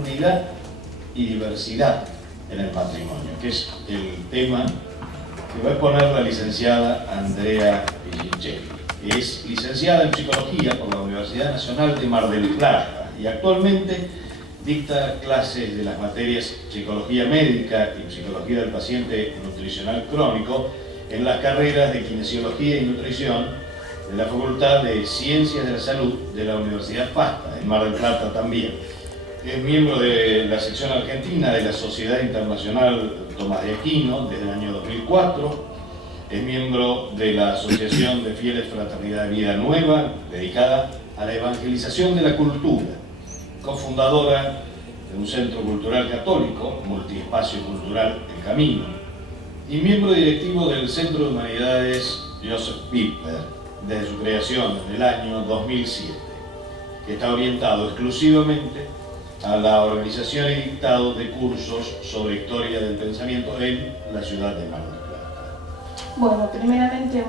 unidad y diversidad en el matrimonio, que es el tema que va a exponer la licenciada Andrea Picincelli. Es licenciada en Psicología por la Universidad Nacional de Mar del Plata y actualmente dicta clases de las materias Psicología Médica y Psicología del Paciente Nutricional Crónico en las carreras de Kinesiología y Nutrición de la Facultad de Ciencias de la Salud de la Universidad FASTA, en Mar del Plata también. Es miembro de la sección argentina de la Sociedad Internacional Tomás de Aquino desde el año 2004. Es miembro de la Asociación de Fieles Fraternidad de Vida Nueva, dedicada a la evangelización de la cultura. Cofundadora de un centro cultural católico, Multiespacio Cultural El Camino. Y miembro directivo del Centro de Humanidades Joseph Piper, desde su creación en el año 2007, que está orientado exclusivamente a la organización y dictado de cursos sobre historia del pensamiento en la ciudad de Mar del Plata. Bueno, primeramente,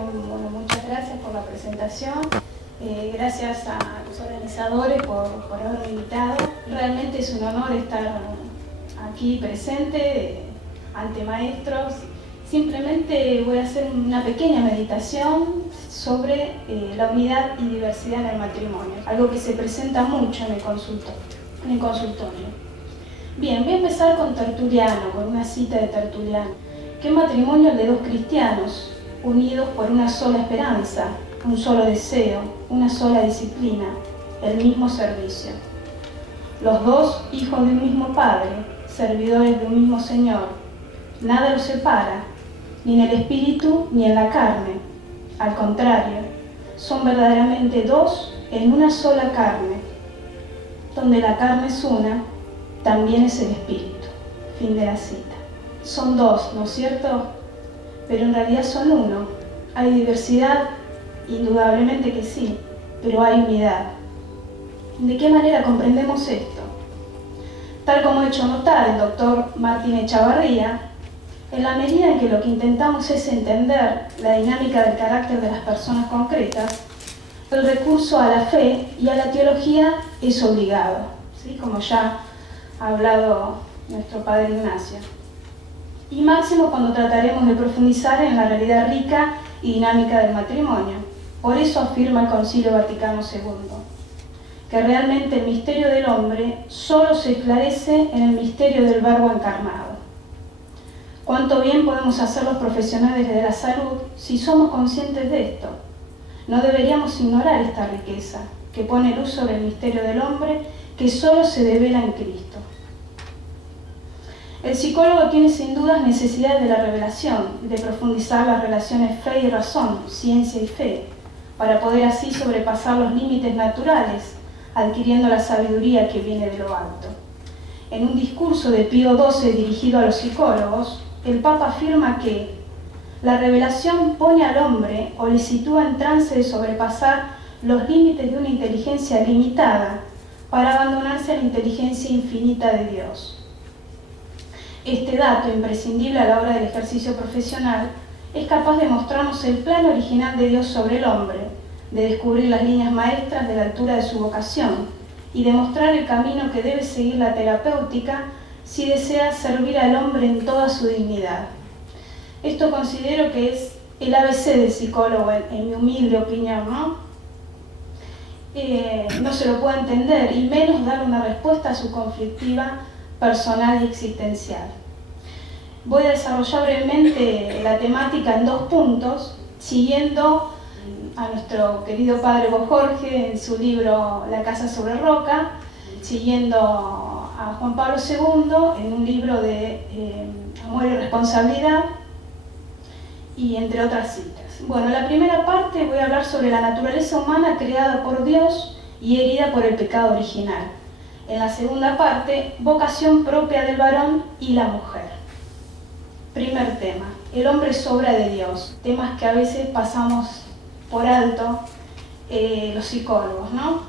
muchas gracias por la presentación. Gracias a los organizadores por haberme invitado. Realmente es un honor estar aquí presente ante maestros. Simplemente voy a hacer una pequeña meditación sobre la unidad y diversidad en el matrimonio, algo que se presenta mucho en el consultorio. Bien, voy a empezar con Tertuliano, con una cita de Tertuliano. ¿Qué matrimonio de dos cristianos unidos por una sola esperanza, un solo deseo, una sola disciplina, el mismo servicio? Los dos hijos de un mismo Padre, servidores de un mismo Señor. Nada los separa, ni en el espíritu ni en la carne. Al contrario, son verdaderamente dos en una sola carne. Donde la carne es una, también es el espíritu. Fin de la cita. Son dos, ¿no es cierto? Pero en realidad son uno. Hay diversidad, indudablemente que sí, pero hay unidad. ¿De qué manera comprendemos esto? Tal como ha hecho notar el doctor Martín Echavarría, en la medida en que lo que intentamos es entender la dinámica del carácter de las personas concretas, el recurso a la fe y a la teología es obligado, ¿sí? Como ya ha hablado nuestro padre Ignacio. Y máximo cuando trataremos de profundizar en la realidad rica y dinámica del matrimonio. Por eso afirma el Concilio Vaticano II, que realmente el misterio del hombre solo se esclarece en el misterio del Verbo encarnado. Cuánto bien podemos hacer los profesionales de la salud si somos conscientes de esto. No deberíamos ignorar esta riqueza que pone luz sobre el misterio del hombre que solo se devela en Cristo. El psicólogo tiene sin dudas necesidad de la revelación, de profundizar las relaciones fe y razón, ciencia y fe, para poder así sobrepasar los límites naturales, adquiriendo la sabiduría que viene de lo alto. En un discurso de Pío XII dirigido a los psicólogos, el Papa afirma que la revelación pone al hombre o le sitúa en trance de sobrepasar los límites de una inteligencia limitada para abandonarse a la inteligencia infinita de Dios. Este dato, imprescindible a la hora del ejercicio profesional, es capaz de mostrarnos el plan original de Dios sobre el hombre, de descubrir las líneas maestras de la altura de su vocación y de mostrar el camino que debe seguir la terapéutica si desea servir al hombre en toda su dignidad. Esto considero que es el ABC del psicólogo, en mi humilde opinión, ¿no? No se lo puede entender y menos dar una respuesta a su conflictiva personal y existencial. Voy a desarrollar brevemente la temática en 2 puntos, siguiendo a nuestro querido padre Jorge en su libro La casa sobre roca, siguiendo a Juan Pablo II en un libro de Amor y Responsabilidad, y entre otras citas. Bueno, en la primera parte voy a hablar sobre la naturaleza humana creada por Dios y herida por el pecado original. En la segunda parte, vocación propia del varón y la mujer. Primer tema, el hombre es obra de Dios. Temas que a veces pasamos por alto los psicólogos, ¿no?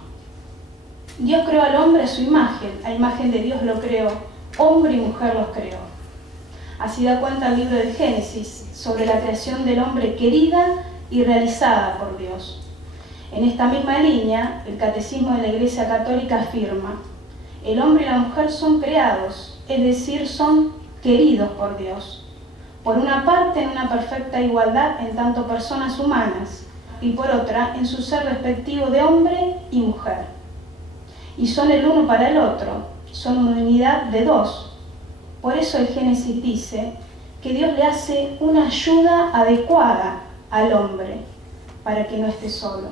Dios creó al hombre a su imagen, a imagen de Dios lo creó, hombre y mujer los creó. Así da cuenta el libro de Génesis sobre la creación del hombre querida y realizada por Dios. En esta misma línea, el Catecismo de la Iglesia Católica afirma: El hombre y la mujer son creados, es decir, son queridos por Dios. Por una parte, en una perfecta igualdad en tanto personas humanas, y por otra, en su ser respectivo de hombre y mujer. Y son el uno para el otro, son una unidad de dos. Por eso el Génesis dice que Dios le hace una ayuda adecuada al hombre para que no esté solo.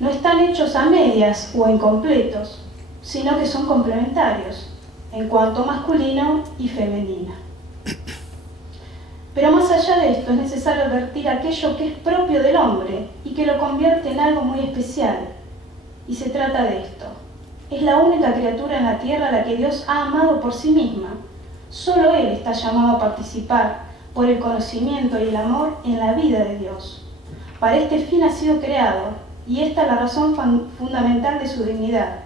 No están hechos a medias o incompletos, sino que son complementarios en cuanto masculino y femenino. Pero más allá de esto es necesario advertir aquello que es propio del hombre y que lo convierte en algo muy especial. Y se trata de esto. Es la única criatura en la tierra a la que Dios ha amado por sí misma. Solo Él está llamado a participar por el conocimiento y el amor en la vida de Dios. Para este fin ha sido creado, y esta es la razón fundamental de su dignidad.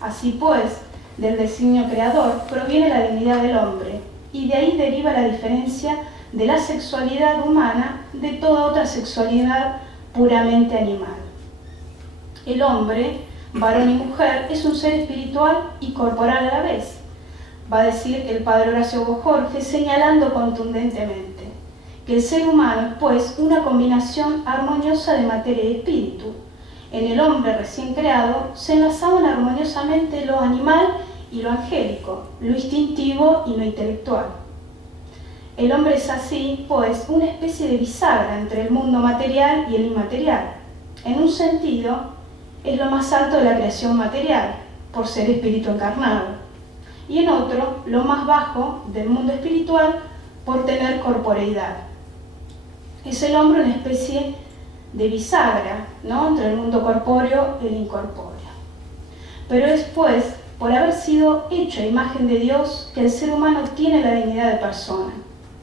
Así pues, del designio creador proviene la dignidad del hombre, y de ahí deriva la diferencia de la sexualidad humana de toda otra sexualidad puramente animal. El hombre, varón y mujer, es un ser espiritual y corporal a la vez, va a decir el padre Horacio Bojorge, señalando contundentemente que el ser humano es pues una combinación armoniosa de materia y espíritu. En el hombre recién creado se enlazaban armoniosamente lo animal y lo angélico, lo instintivo y lo intelectual. El hombre es así, pues, una especie de bisagra entre el mundo material y el inmaterial. En un sentido, es lo más alto de la creación material, por ser espíritu encarnado, y en otro, lo más bajo del mundo espiritual, por tener corporeidad. Es el hombre una especie de bisagra, ¿no?, entre el mundo corpóreo y el incorpóreo. Pero es, pues, por haber sido hecho a imagen de Dios, que el ser humano tiene la dignidad de persona.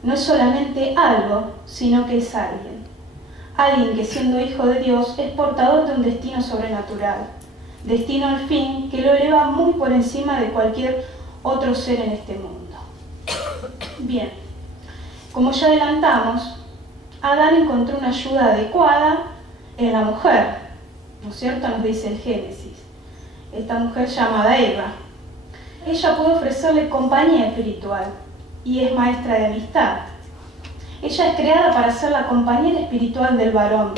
No es solamente algo, sino que es alguien. Alguien que, siendo hijo de Dios, es portador de un destino sobrenatural. Destino, al fin, que lo eleva muy por encima de cualquier otro ser en este mundo. Bien, como ya adelantamos, Adán encontró una ayuda adecuada en la mujer, ¿no es cierto?, nos dice el Génesis. Esta mujer llamada Eva. Ella puede ofrecerle compañía espiritual y es maestra de amistad. Ella es creada para ser la compañera espiritual del varón,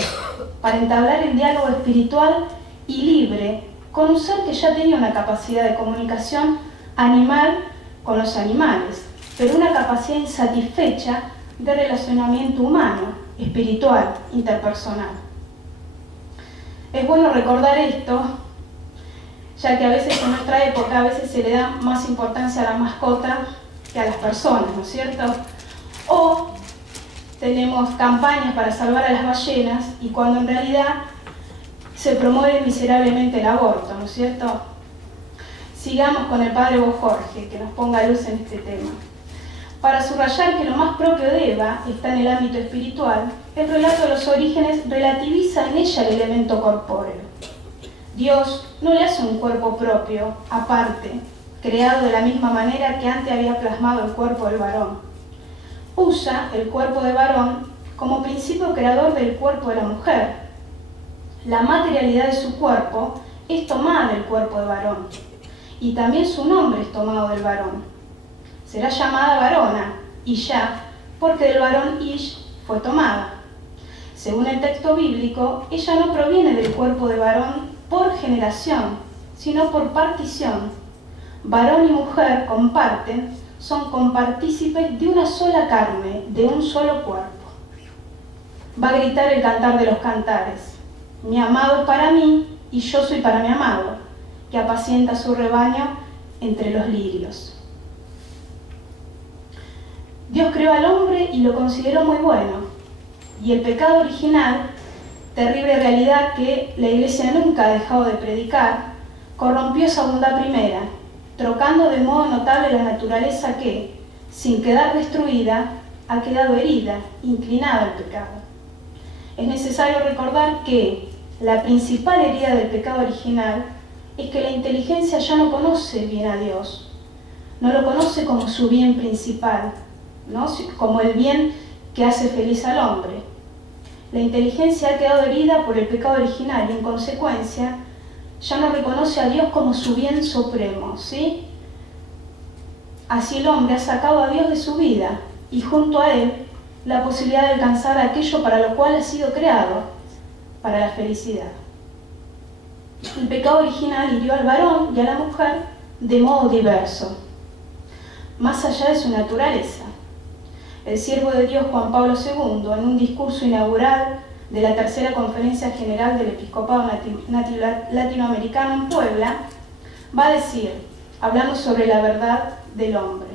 para entablar el diálogo espiritual y libre con un ser que ya tenía una capacidad de comunicación animal con los animales, pero una capacidad insatisfecha de relacionamiento humano, espiritual, interpersonal. Es bueno recordar esto, ya que a veces en nuestra época a veces se le da más importancia a la mascota que a las personas, ¿no es cierto? O tenemos campañas para salvar a las ballenas y cuando en realidad se promueve miserablemente el aborto, ¿no es cierto? Sigamos con el padre Bojorge, que nos ponga luz en este tema. Para subrayar que lo más propio de Eva está en el ámbito espiritual, el relato de los orígenes relativiza en ella el elemento corpóreo. Dios no le hace un cuerpo propio, aparte, creado de la misma manera que antes había plasmado el cuerpo del varón. Usa el cuerpo de varón como principio creador del cuerpo de la mujer. La materialidad de su cuerpo es tomada del cuerpo de varón, y también su nombre es tomado del varón. Será llamada varona, Isha, porque del varón Ish fue tomada. Según el texto bíblico, ella no proviene del cuerpo de varón por generación, sino por partición. Varón y mujer comparten, son compartícipes de una sola carne, de un solo cuerpo. Va a gritar el cantar de los cantares: mi amado es para mí y yo soy para mi amado, que apacienta su rebaño entre los lirios. Dios creó al hombre y lo consideró muy bueno, y el pecado original, terrible realidad que la Iglesia nunca ha dejado de predicar, corrompió esa bondad primera, trocando de modo notable la naturaleza que, sin quedar destruida, ha quedado herida, inclinada al pecado. Es necesario recordar que la principal herida del pecado original es que la inteligencia ya no conoce bien a Dios, no lo conoce como su bien principal, ¿no?, como el bien que hace feliz al hombre. La inteligencia ha quedado herida por el pecado original y en consecuencia ya no reconoce a Dios como su bien supremo, ¿sí? Así el hombre ha sacado a Dios de su vida y junto a Él la posibilidad de alcanzar aquello para lo cual ha sido creado, para la felicidad. El pecado original hirió al varón y a la mujer de modo diverso, más allá de su naturaleza. El siervo de Dios Juan Pablo II, en un discurso inaugural de la tercera Conferencia General del Episcopado Latinoamericano en Puebla, va a decir, hablando sobre la verdad del hombre: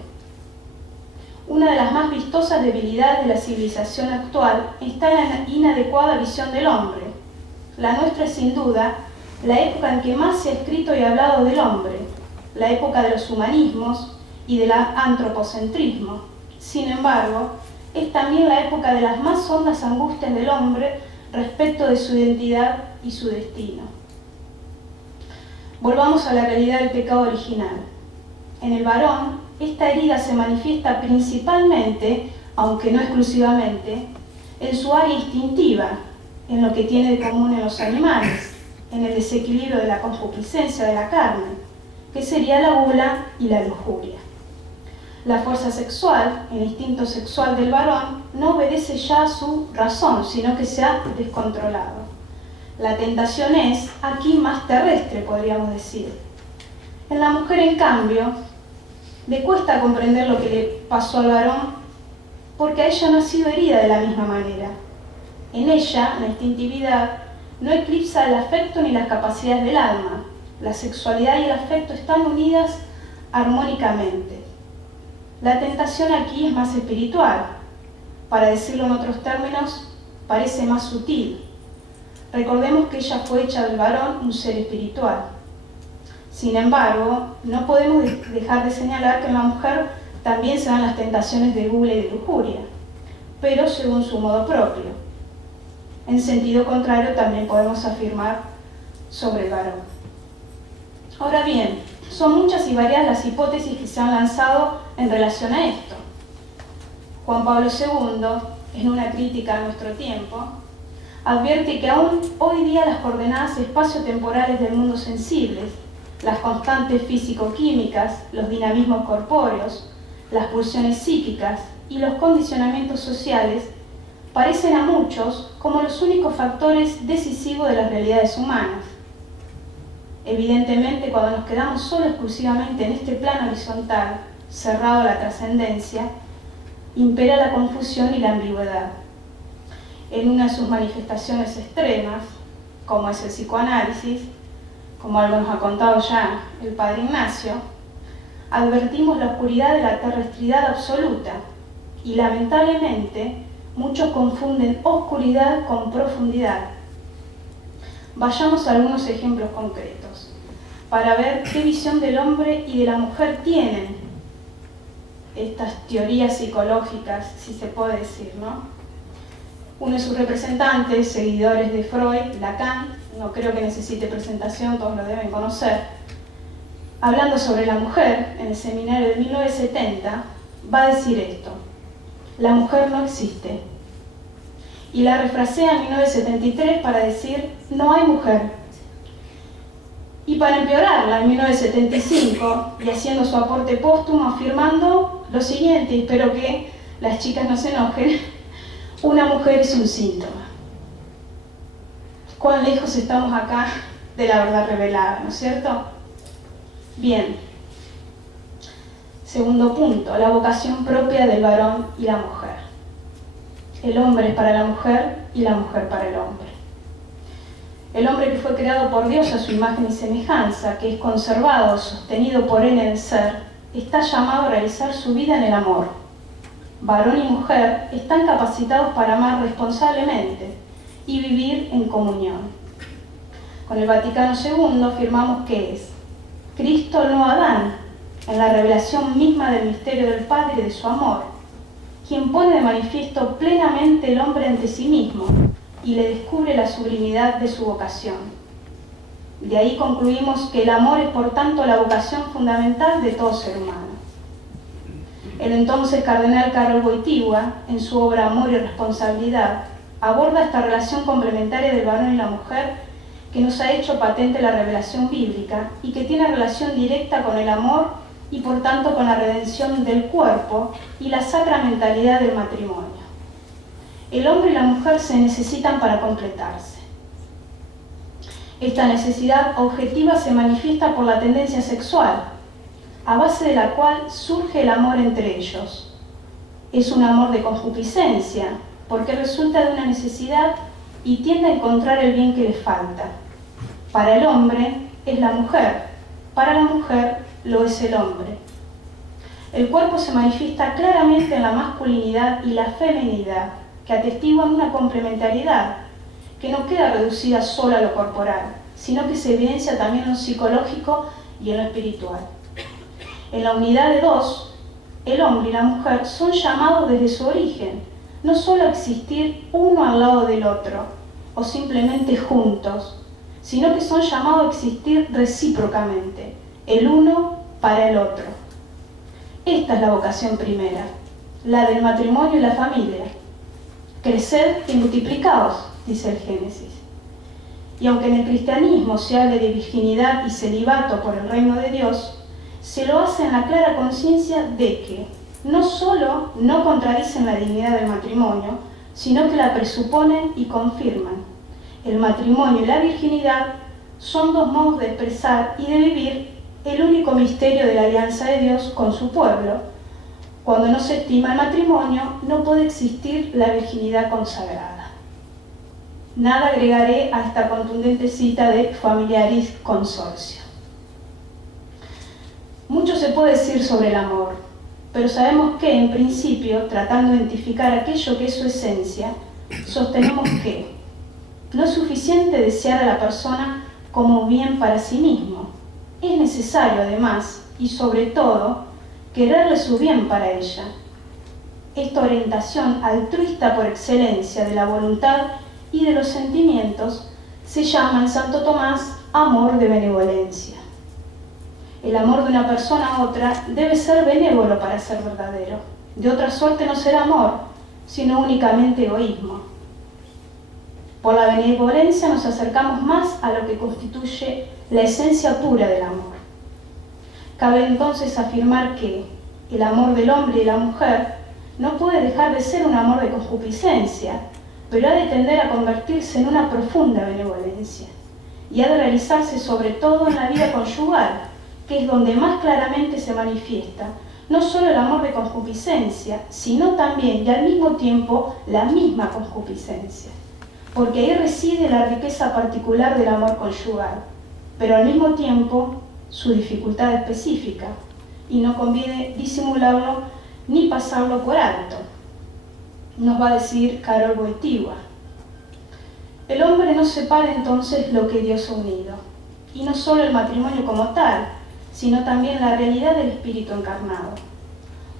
una de las más vistosas debilidades de la civilización actual está en la inadecuada visión del hombre. La nuestra es sin duda la época en que más se ha escrito y hablado del hombre, la época de los humanismos y del antropocentrismo. Sin embargo, es también la época de las más hondas angustias del hombre respecto de su identidad y su destino. Volvamos a la realidad del pecado original. En el varón, esta herida se manifiesta principalmente, aunque no exclusivamente, en su área instintiva, en lo que tiene de común en los animales, en el desequilibrio de la concupiscencia de la carne, que sería la gula y la lujuria. La fuerza sexual, el instinto sexual del varón, no obedece ya a su razón, sino que se ha descontrolado. La tentación es aquí más terrestre, podríamos decir. En la mujer, en cambio, le cuesta comprender lo que le pasó al varón porque a ella no ha sido herida de la misma manera. En ella, la instintividad no eclipsa el afecto ni las capacidades del alma. La sexualidad y el afecto están unidas armónicamente. La tentación aquí es más espiritual. Para decirlo en otros términos, parece más sutil. Recordemos que ella fue hecha del varón un ser espiritual. Sin embargo, no podemos dejar de señalar que en la mujer también se dan las tentaciones de gula y de lujuria, pero según su modo propio. En sentido contrario, también podemos afirmar sobre el varón. Ahora bien, son muchas y variadas las hipótesis que se han lanzado en relación a esto. Juan Pablo II, en una crítica a nuestro tiempo, advierte que aún hoy día las coordenadas espaciotemporales del mundo sensibles, las constantes físico-químicas, los dinamismos corpóreos, las pulsiones psíquicas y los condicionamientos sociales parecen a muchos como los únicos factores decisivos de las realidades humanas. Evidentemente, cuando nos quedamos solo exclusivamente en este plano horizontal, cerrado a la trascendencia, impera la confusión y la ambigüedad. En una de sus manifestaciones extremas, como es el psicoanálisis, como algo nos ha contado ya el padre Ignacio, advertimos la oscuridad de la terrestridad absoluta y lamentablemente muchos confunden oscuridad con profundidad. Vayamos a algunos ejemplos concretos para ver qué visión del hombre y de la mujer tienen estas teorías psicológicas, si se puede decir, ¿no? Uno de sus representantes, seguidores de Freud, Lacan, no creo que necesite presentación, todos lo deben conocer, hablando sobre la mujer en el seminario de 1970, va a decir esto: la mujer no existe. Y la refrasea en 1973 para decir: no hay mujer. Y para empeorarla, en 1975, y haciendo su aporte póstumo, afirmando lo siguiente, y espero que las chicas no se enojen: una mujer es un síntoma. ¿Cuán lejos estamos acá de la verdad revelada, ¿no es cierto? Bien. Segundo punto, la vocación propia del varón y la mujer. El hombre es para la mujer y la mujer para el hombre. El hombre que fue creado por Dios a su imagen y semejanza, que es conservado, sostenido por él en el ser, está llamado a realizar su vida en el amor. Varón y mujer están capacitados para amar responsablemente y vivir en comunión. Con el Vaticano II afirmamos que es Cristo el nuevo Adán, en la revelación misma del misterio del Padre y de su amor, quien pone de manifiesto plenamente el hombre ante sí mismo y le descubre la sublimidad de su vocación. De ahí concluimos que el amor es por tanto la vocación fundamental de todo ser humano. El entonces cardenal Karol Wojtyła, en su obra Amor y Responsabilidad, aborda esta relación complementaria del varón y la mujer que nos ha hecho patente la revelación bíblica y que tiene relación directa con el amor y por tanto con la redención del cuerpo y la sacramentalidad del matrimonio. El hombre y la mujer se necesitan para completarse. Esta necesidad objetiva se manifiesta por la tendencia sexual, a base de la cual surge el amor entre ellos. Es un amor de concupiscencia, porque resulta de una necesidad y tiende a encontrar el bien que le falta. Para el hombre es la mujer, para la mujer lo es el hombre. El cuerpo se manifiesta claramente en la masculinidad y la feminidad, que atestiguan una complementariedad que no queda reducida solo a lo corporal, sino que se evidencia también en lo psicológico y en lo espiritual. En la unidad de dos, el hombre y la mujer son llamados desde su origen, no solo a existir uno al lado del otro, o simplemente juntos, sino que son llamados a existir recíprocamente, el uno para el otro. Esta es la vocación primera, la del matrimonio y la familia. Creced y multiplicaos, dice el Génesis. Y aunque en el cristianismo se hable de virginidad y celibato por el reino de Dios, se lo hace en la clara conciencia de que no solo no contradicen la dignidad del matrimonio, sino que la presuponen y confirman. El matrimonio y la virginidad son dos modos de expresar y de vivir el único misterio de la alianza de Dios con su pueblo. Cuando no se estima el matrimonio, no puede existir la virginidad consagrada. Nada agregaré a esta contundente cita de Familiaris Consortio. Mucho se puede decir sobre el amor, pero sabemos que, en principio, tratando de identificar aquello que es su esencia, sostenemos que no es suficiente desear a la persona como bien para sí mismo. Es necesario, además, y sobre todo, quererle su bien para ella. Esta orientación altruista por excelencia de la voluntad y de los sentimientos se llama en Santo Tomás amor de benevolencia. El amor de una persona a otra debe ser benévolo para ser verdadero. De otra suerte no será amor, sino únicamente egoísmo. Por la benevolencia nos acercamos más a lo que constituye la esencia pura del amor. Cabe entonces afirmar que el amor del hombre y la mujer no puede dejar de ser un amor de concupiscencia, pero ha de tender a convertirse en una profunda benevolencia y ha de realizarse sobre todo en la vida conyugal, que es donde más claramente se manifiesta no solo el amor de concupiscencia, sino también y al mismo tiempo la misma concupiscencia, porque ahí reside la riqueza particular del amor conyugal, pero al mismo tiempo su dificultad específica, y no conviene disimularlo ni pasarlo por alto. Nos va a decir Karol Wojtyła. El hombre no separa entonces lo que Dios ha unido, y no solo el matrimonio como tal, sino también la realidad del espíritu encarnado.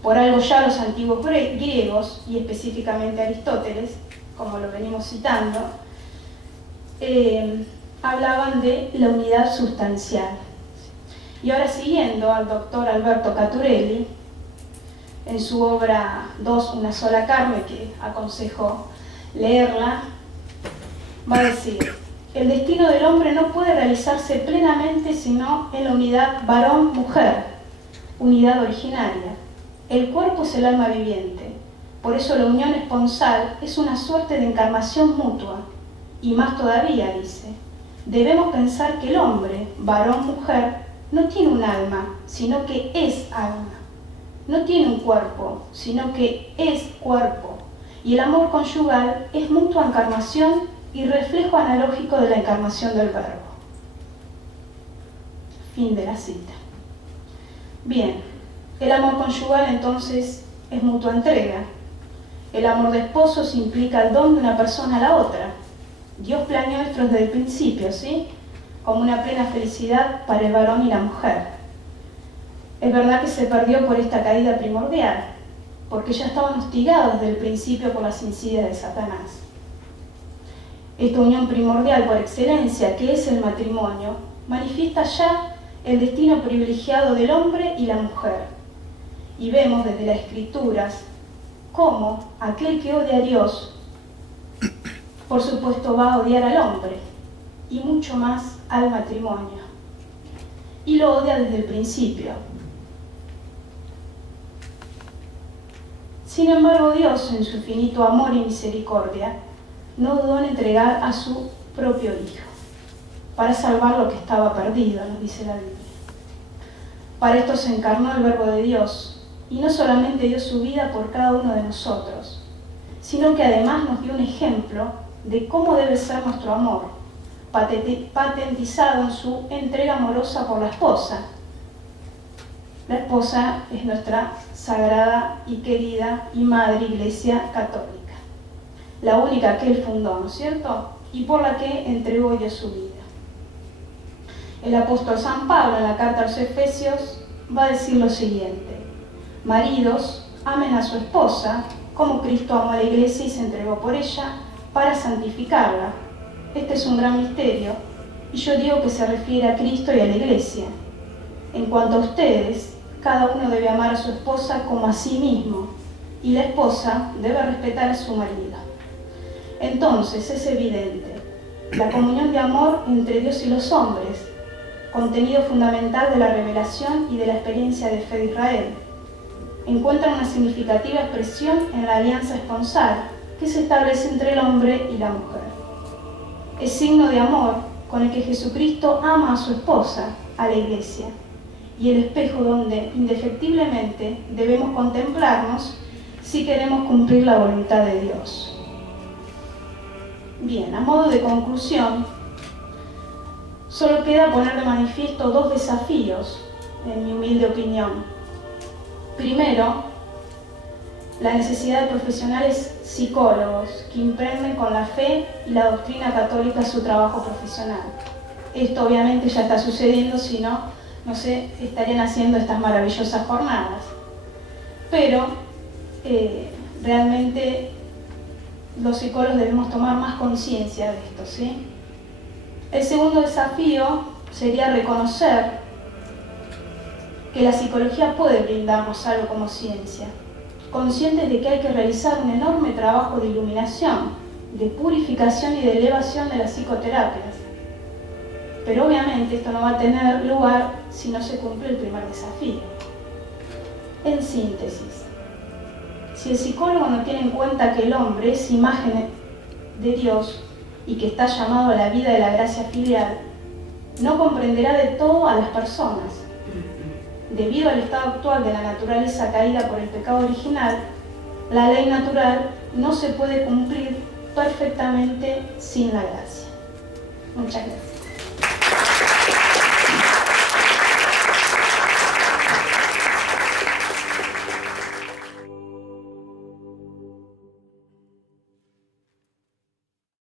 Por algo ya los antiguos griegos, y específicamente Aristóteles, como lo venimos citando, hablaban de la unidad sustancial. Y ahora siguiendo al doctor Alberto Caturelli, en su obra Dos, una sola carne, que aconsejo leerla, va a decir: el destino del hombre no puede realizarse plenamente sino en la unidad varón-mujer, unidad originaria. El cuerpo es el alma viviente, por eso la unión esponsal es una suerte de encarnación mutua. Y más todavía, dice, debemos pensar que el hombre, varón-mujer, no tiene un alma, sino que es alma. No tiene un cuerpo, sino que es cuerpo. Y el amor conyugal es mutua encarnación y reflejo analógico de la encarnación del Verbo. Fin de la cita. Bien, el amor conyugal entonces es mutua entrega. El amor de esposos implica el don de una persona a la otra. Dios planeó esto desde el principio, ¿sí? Como una plena felicidad para el varón y la mujer. Es verdad que se perdió por esta caída primordial, porque ya estaban hostigados desde el principio por las insidias de Satanás. Esta unión primordial por excelencia, que es el matrimonio, manifiesta ya el destino privilegiado del hombre y la mujer. Y vemos desde las Escrituras cómo aquel que odia a Dios, por supuesto, va a odiar al hombre. y mucho más al matrimonio. Y lo odia desde el principio. Sin embargo, Dios, en su infinito amor y misericordia, no dudó en entregar a su propio Hijo para salvar lo que estaba perdido, nos dice la Biblia. Para esto se encarnó el Verbo de Dios y no solamente dio su vida por cada uno de nosotros, sino que además nos dio un ejemplo de cómo debe ser nuestro amor, patentizado en su entrega amorosa por la esposa. La esposa es nuestra sagrada y querida y madre Iglesia Católica, la única que Él fundó, ¿no es cierto? Y por la que entregó y dio su vida. El apóstol San Pablo, en la carta a los Efesios, va a decir lo siguiente: maridos, amen a su esposa, como Cristo amó a la Iglesia y se entregó por ella para santificarla. Este es un gran misterio, y yo digo que se refiere a Cristo y a la Iglesia. En cuanto a ustedes, cada uno debe amar a su esposa como a sí mismo, y la esposa debe respetar a su marido. Entonces es evidente, la comunión de amor entre Dios y los hombres, contenido fundamental de la revelación y de la experiencia de fe de Israel, encuentra una significativa expresión en la alianza esponsal que se establece entre el hombre y la mujer. Es signo de amor con el que Jesucristo ama a su esposa, a la Iglesia, y el espejo donde indefectiblemente debemos contemplarnos si queremos cumplir la voluntad de Dios. Bien, a modo de conclusión, solo queda poner de manifiesto dos desafíos, en mi humilde opinión. Primero, la necesidad de profesionales psicólogos que impregnen con la fe y la doctrina católica su trabajo profesional. Esto obviamente ya está sucediendo, si no, no se estarían haciendo estas maravillosas jornadas. Pero realmente los psicólogos debemos tomar más conciencia de esto, ¿sí? El segundo desafío sería reconocer que la psicología puede brindarnos algo como ciencia, conscientes de que hay que realizar un enorme trabajo de iluminación, de purificación y de elevación de las psicoterapias. Pero obviamente esto no va a tener lugar si no se cumple el primer desafío. En síntesis, si el psicólogo no tiene en cuenta que el hombre es imagen de Dios y que está llamado a la vida de la gracia filial, no comprenderá de todo a las personas. Debido al estado actual de la naturaleza caída por el pecado original, la ley natural no se puede cumplir perfectamente sin la gracia. Muchas gracias.